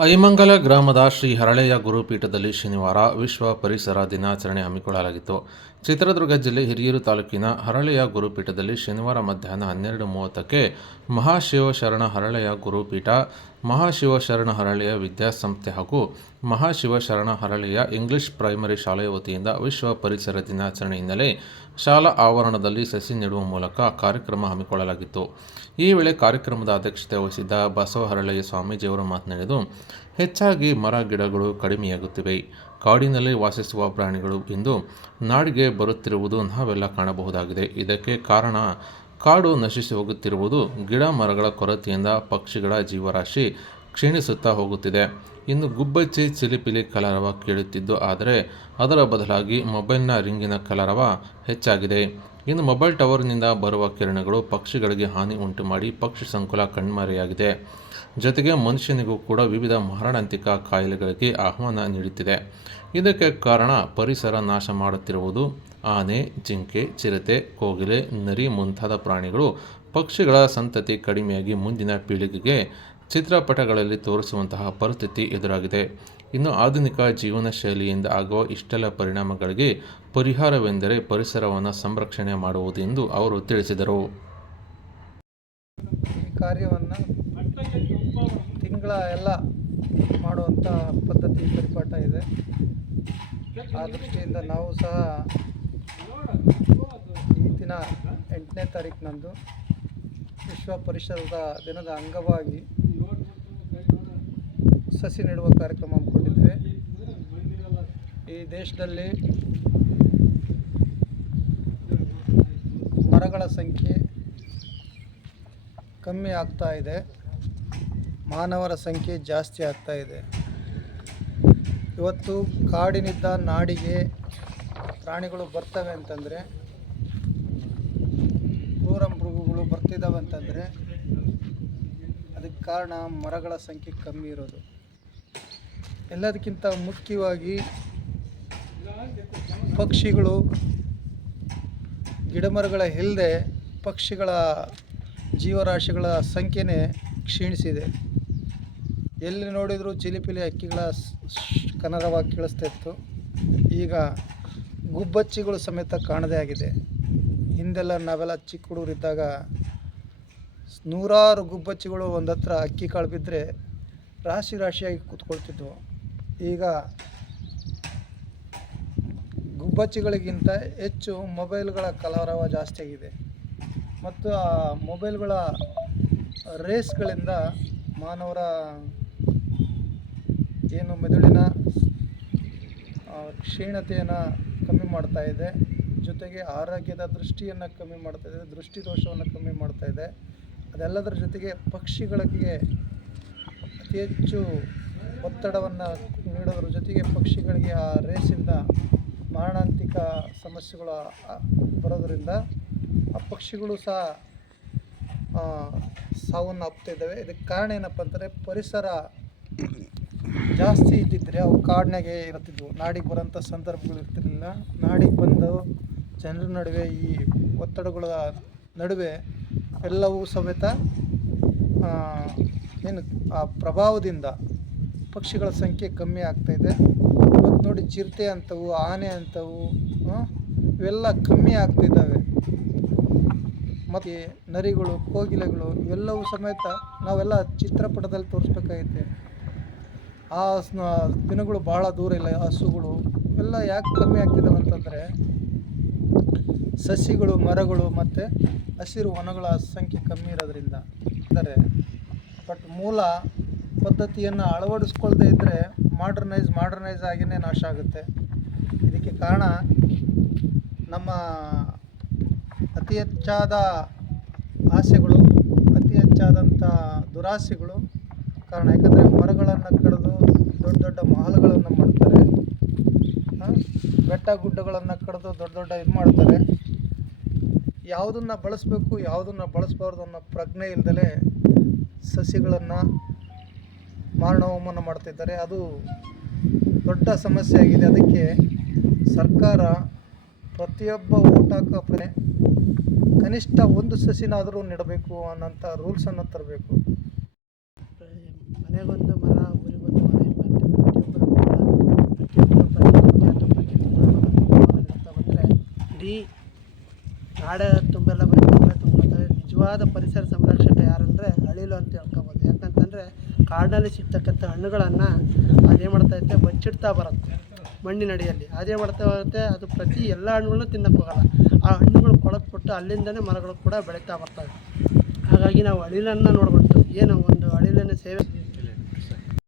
ಐಮಂಗಲ ಗ್ರಾಮದ ಶ್ರೀ ಹರಳೆಯ ಗುರುಪೀಠದಲ್ಲಿ ಶನಿವಾರ ವಿಶ್ವ ಪರಿಸರ ದಿನಾಚರಣೆ ಹಮ್ಮಿಕೊಳ್ಳಲಾಗಿತ್ತು. ಚಿತ್ರದುರ್ಗ ಜಿಲ್ಲೆ ಹಿರಿಯೂರು ತಾಲೂಕಿನ ಹರಳೆಯ ಗುರುಪೀಠದಲ್ಲಿ ಶನಿವಾರ ಮಧ್ಯಾಹ್ನ ಹನ್ನೆರಡು ಮೂವತ್ತಕ್ಕೆ ಮಹಾಶಿವಶರಣ ಹರಳೆಯ ಗುರುಪೀಠ ಮಹಾಶಿವಶರಣ ಹರಳಿಯ ವಿದ್ಯಾಸಂಸ್ಥೆ ಹಾಗೂ ಮಹಾಶಿವಶರಣ ಹರಳಿಯ ಇಂಗ್ಲಿಷ್ ಪ್ರೈಮರಿ ಶಾಲೆಯ ವತಿಯಿಂದ ವಿಶ್ವ ಪರಿಸರ ದಿನಾಚರಣೆ ಹಿನ್ನೆಲೆ ಶಾಲಾ ಆವರಣದಲ್ಲಿ ಸಸಿ ನೆಡುವ ಮೂಲಕ ಕಾರ್ಯಕ್ರಮ ಹಮ್ಮಿಕೊಳ್ಳಲಾಗಿತ್ತು. ಈ ವೇಳೆ ಕಾರ್ಯಕ್ರಮದ ಅಧ್ಯಕ್ಷತೆ ವಹಿಸಿದ್ದ ಬಸವ ಹರಳೆಯ ಸ್ವಾಮೀಜಿಯವರು ಮಾತನಾಡಿದು ಹೆಚ್ಚಾಗಿ ಮರ ಗಿಡಗಳು ಕಡಿಮೆಯಾಗುತ್ತಿವೆ. ಕಾಡಿನಲ್ಲಿ ವಾಸಿಸುವ ಪ್ರಾಣಿಗಳು ಇಂದು ನಾಡಿಗೆ ಬರುತ್ತಿರುವುದು ನಾವೆಲ್ಲ ಕಾಣಬಹುದಾಗಿದೆ. ಇದಕ್ಕೆ ಕಾರಣ ಕಾಡು ನಶಿಸಿ ಹೋಗುತ್ತಿರುವುದು ಗಿಡ ಮರಗಳ ಕೊರತೆಯಿಂದ ಪಕ್ಷಿಗಳ ಜೀವರಾಶಿ. ಕ್ಷೀಣಿಸುತ್ತಾ ಹೋಗುತ್ತಿದೆ. ಇನ್ನು ಗುಬ್ಬಚ್ಚಿ ಚಿಲಿಪಿಲಿ ಕಲರವ ಕೇಳುತ್ತಿದ್ದು, ಆದರೆ ಅದರ ಬದಲಾಗಿ ಮೊಬೈಲ್ನ ರಿಂಗಿನ ಕಲರವ ಹೆಚ್ಚಾಗಿದೆ. ಇನ್ನು ಮೊಬೈಲ್ ಟವರ್ನಿಂದ ಬರುವ ಕಿರಣಗಳು ಪಕ್ಷಿಗಳಿಗೆ ಹಾನಿ ಉಂಟು ಮಾಡಿ ಪಕ್ಷಿ ಸಂಕುಲ ಕಣ್ಮರೆಯಾಗಿದೆ. ಜೊತೆಗೆ ಮನುಷ್ಯನಿಗೂ ಕೂಡ ವಿವಿಧ ಮಾರಣಾಂತಿಕ ಕಾಯಿಲೆಗಳಿಗೆ ಆಹ್ವಾನ ನೀಡುತ್ತಿದೆ. ಇದಕ್ಕೆ ಕಾರಣ ಪರಿಸರ ನಾಶ ಮಾಡುತ್ತಿರುವುದು. ಆನೆ, ಜಿಂಕೆ, ಚಿರತೆ, ಕೋಗಿಲೆ, ನರಿ ಮುಂತಾದ ಪ್ರಾಣಿಗಳು ಪಕ್ಷಿಗಳ ಸಂತತಿ ಕಡಿಮೆಯಾಗಿ ಮುಂದಿನ ಪೀಳಿಗೆಗೆ ಚಿತ್ರಪಟಗಳಲ್ಲಿ ತೋರಿಸುವಂತಹ ಪರಿಸ್ಥಿತಿ ಎದುರಾಗಿದೆ. ಇನ್ನು ಆಧುನಿಕ ಜೀವನ ಶೈಲಿಯಿಂದ ಆಗುವ ಇಷ್ಟೆಲ್ಲ ಪರಿಣಾಮಗಳಿಗೆ ಪರಿಹಾರವೆಂದರೆ ಪರಿಸರವನ್ನು ಸಂರಕ್ಷಣೆ ಮಾಡುವುದು ಎಂದು ಅವರು ತಿಳಿಸಿದರು. ಈ ಕಾರ್ಯವನ್ನು ತಿಂಗಳ ಎಲ್ಲ ಮಾಡುವಂಥ ಪದ್ಧತಿ ಪರಿಪಾಠ ಇದೆ. ಆ ದೃಷ್ಟಿಯಿಂದ ನಾವು ಸಹ ಈ ದಿನ ಎಂಟನೇ ತಾರೀಕಿನಂದು ವಿಶ್ವ ಪರಿಸರದ ದಿನದ ಅಂಗವಾಗಿ ಸಸಿ ನೆಡುವ ಕಾರ್ಯಕ್ರಮ ಹಮ್ಮಿಕೊಂಡಿದ್ವಿ ಈ ದೇಶದಲ್ಲಿ ಮರಗಳ ಸಂಖ್ಯೆ ಕಮ್ಮಿ ಆಗ್ತಾ ಇದೆ. ಮಾನವರ ಸಂಖ್ಯೆ ಜಾಸ್ತಿ ಆಗ್ತಾ ಇದೆ. ಇವತ್ತು ಕಾಡಿನಿಂದ ನಾಡಿಗೆ ಪ್ರಾಣಿಗಳು ಬರ್ತವೆ ಅಂತಂದರೆ ಕ್ರೂರ ಮೃಗಗಳು ಬರ್ತಿದ್ದಾವೆ ಅಂತಂದರೆ ಅದಕ್ಕೆ ಕಾರಣ ಮರಗಳ ಸಂಖ್ಯೆ ಕಮ್ಮಿ ಇರೋದು. ಎಲ್ಲದಕ್ಕಿಂತ ಮುಖ್ಯವಾಗಿ ಪಕ್ಷಿಗಳು, ಗಿಡಮರಗಳ ಇಲ್ಲದೆ ಪಕ್ಷಿಗಳ ಜೀವರಾಶಿಗಳ ಸಂಖ್ಯೆನೇ ಕ್ಷೀಣಿಸಿದೆ. ಎಲ್ಲಿ ನೋಡಿದರೂ ಚಿಲಿಪಿಲಿ ಹಕ್ಕಿಗಳ ಸ್- ಶ್- ಕನರವಾಗಿ ಕೇಳಿಸ್ತಾ ಇತ್ತು ಈಗ ಗುಬ್ಬಚ್ಚಿಗಳು ಸಮೇತ ಕಾಣದೇ ಆಗಿದೆ. ಹಿಂದೆಲ್ಲ ನಾವೆಲ್ಲ ಚಿಕ್ಕ ಹುಡುಗರಿದ್ದಾಗ ನೂರಾರು ಗುಬ್ಬಚ್ಚಿಗಳು ಒಂದತ್ರ ಅಕ್ಕಿ ಕಾಳು ಬಿದ್ದರೆ ರಾಶಿ ರಾಶಿಯಾಗಿ ಕೂತ್ಕೊಳ್ತಿದ್ವು. ಈಗ ಗುಬ್ಬಚ್ಚಿಗಳಿಗಿಂತ ಹೆಚ್ಚು ಮೊಬೈಲ್ಗಳ ಕಲರವ ಜಾಸ್ತಿ ಆಗಿದೆ. ಮತ್ತು ಆ ಮೊಬೈಲ್ಗಳ ರೇಸ್ಗಳಿಂದ ಮಾನವರ ಏನು ಮೆದುಳಿನ ಕ್ಷೀಣತೆಯನ್ನು ಕಮ್ಮಿ ಮಾಡ್ತಾ ಇದೆ. ಜೊತೆಗೆ ಆರೋಗ್ಯದ ದೃಷ್ಟಿಯನ್ನು ಕಮ್ಮಿ ಮಾಡ್ತಾ ಇದೆ, ದೃಷ್ಟಿದೋಷವನ್ನು ಕಮ್ಮಿ ಮಾಡ್ತಾ ಇದೆ. ಅದೆಲ್ಲದರ ಜೊತೆಗೆ ಪಕ್ಷಿಗಳಿಗೆ ಅತಿ ಹೆಚ್ಚು ಒತ್ತಡವನ್ನು ನೀಡೋದ್ರ ಜೊತೆಗೆ ಪಕ್ಷಿಗಳಿಗೆ ಆ ರೇಸಿಂದ ಮಾರಣಾಂತಿಕ ಸಮಸ್ಯೆಗಳು ಬರೋದರಿಂದ ಆ ಪಕ್ಷಿಗಳು ಸಹ ಸಾವನ್ನು ಇದ್ದಾವೆ. ಇದಕ್ಕೆ ಕಾರಣ ಏನಪ್ಪ ಅಂತಂದರೆ ಪರಿಸರ ಜಾಸ್ತಿ ಇದ್ದಿದ್ದರೆ ಅವು ಕಾಡಿನಾಗೆ ಇರ್ತಿದ್ವು ನಾಡಿಗೆ ಬರೋಂಥ ಸಂದರ್ಭಗಳು ಇರ್ತಿರಲಿಲ್ಲ. ನಾಡಿಗೆ ಬಂದು ಜನರ ನಡುವೆ ಈ ಒತ್ತಡಗಳ ನಡುವೆ ಎಲ್ಲವೂ ಸಮೇತ ಏನು, ಆ ಪ್ರಭಾವದಿಂದ ಪಕ್ಷಿಗಳ ಸಂಖ್ಯೆ ಕಮ್ಮಿ ಆಗ್ತಾ ಇದೆ. ಇವತ್ತು ನೋಡಿ ಚಿರತೆ ಅಂಥವು ಆನೆ ಅಂಥವು ಇವೆಲ್ಲ ಕಮ್ಮಿ ಆಗ್ತಿದ್ದಾವೆ ಮತ್ತು ನರಿಗಳು, ಕೋಗಿಲೆಗಳು ಇವೆಲ್ಲವೂ ಸಮೇತ ನಾವೆಲ್ಲ ಚಿತ್ರಪಟದಲ್ಲಿ ತೋರಿಸ್ಬೇಕಾಗೈತೆ. ಆ ದಿನಗಳು ಭಾಳ ದೂರ ಇಲ್ಲ ಹಸುಗಳು. ಇವೆಲ್ಲ ಯಾಕೆ ಕಮ್ಮಿ ಆಗ್ತಿದ್ದಾವೆ ಅಂತಂದರೆ ಸಸಿಗಳು, ಮರಗಳು ಮತ್ತು ಹಸಿರು ವನಗಳ ಸಂಖ್ಯೆ ಕಮ್ಮಿ ಇರೋದ್ರಿಂದ. ಅಂದರೆ ಬಟ್ ಮೂಲ ಪದ್ಧತಿಯನ್ನು ಅಳವಡಿಸ್ಕೊಳ್ತಾ ಇದ್ದರೆ ಮಾಡ್ರನೈಸ್ ಮಾಡ್ರನೈಸ್ ಆಗಿಯೇ ನಾಶ ಆಗುತ್ತೆ. ಇದಕ್ಕೆ ಕಾರಣ ನಮ್ಮ ಅತಿ ಹೆಚ್ಚಾದ ಆಸೆಗಳು, ಅತಿ ಹೆಚ್ಚಾದಂಥ ದುರಾಸೆಗಳು, ಕಾರಣ ಯಾಕಂದರೆ ಮರಗಳನ್ನು ಕಡಿದು ದೊಡ್ಡ ದೊಡ್ಡ ಮಹಲ್ಗಳನ್ನು ಮಾಡ್ತಾರೆ. ಬೆಟ್ಟ ಗುಡ್ಡಗಳನ್ನು ಕಡಿದು ದೊಡ್ಡ ದೊಡ್ಡ ಇದು ಮಾಡ್ತಾರೆ. ಯಾವುದನ್ನು ಬಳಸಬೇಕು, ಯಾವುದನ್ನು ಬಳಸಬಾರ್ದು ಅನ್ನೋ ಪ್ರಜ್ಞೆ ಇಲ್ಲದಲೇ ಸಸಿಗಳನ್ನು ಮಾರಣಹೋಮನ ಮಾಡ್ತಿದ್ದಾರೆ ಅದು ದೊಡ್ಡ ಸಮಸ್ಯೆ ಆಗಿದೆ ಅದಕ್ಕೆ ಸರ್ಕಾರ ಪ್ರತಿಯೊಬ್ಬ ಊಟಕ್ಕೆ ಕಪ್ಪನೆ ಕನಿಷ್ಠ ಒಂದು ಸಸಿನಾದರೂ ನೆಡಬೇಕು ಅನ್ನೋಂಥ ರೂಲ್ಸನ್ನು ತರಬೇಕು ಮನೆಗೊಂದು ಮರ ಊರಿಗೊಂದು ಮರ ಪ್ರತಿಯೊಬ್ಬರು ಪ್ರತಿನಿತ್ಯ ಇಡೀ ನಾಡ ತುಂಬ ನಿಜವಾದ ಪರಿಸರ ಸಂರಕ್ಷಕ ಯಾರಂದರೆ ಅಳಿಲು ಅಂತ ಹೇಳ್ಕೊಬೋದು. ಯಾಕಂತಂದರೆ ಕಾಡಿನಲ್ಲಿ ಸಿಗ್ತಕ್ಕಂಥ ಹಣ್ಣುಗಳನ್ನು ಅದೇನು ಮಾಡ್ತೈತೆ ಬಚ್ಚಿಡ್ತಾ ಬರುತ್ತೆ ಮಣ್ಣಿನಡಿಯಲ್ಲಿ. ಅದೇ ಮಾಡ್ತಾ ಬರುತ್ತೆ ಅದು ಪ್ರತಿ ಎಲ್ಲ ಹಣ್ಣುಗಳನ್ನು ತಿನ್ನೋಕ್ಕೋಗಲ್ಲ ಆ ಹಣ್ಣುಗಳು ಕೊಳತ್ಬಿಟ್ಟು ಅಲ್ಲಿಂದನೇ ಮರಗಳು ಕೂಡ ಬೆಳೀತಾ ಬರ್ತವೆ. ಹಾಗಾಗಿ ನಾವು ಅಳಿಲನ್ನು ನೋಡ್ಬಿಟ್ಟು ಏನು ಒಂದು ಅಳಿಲನ್ನು ಸೇವೆ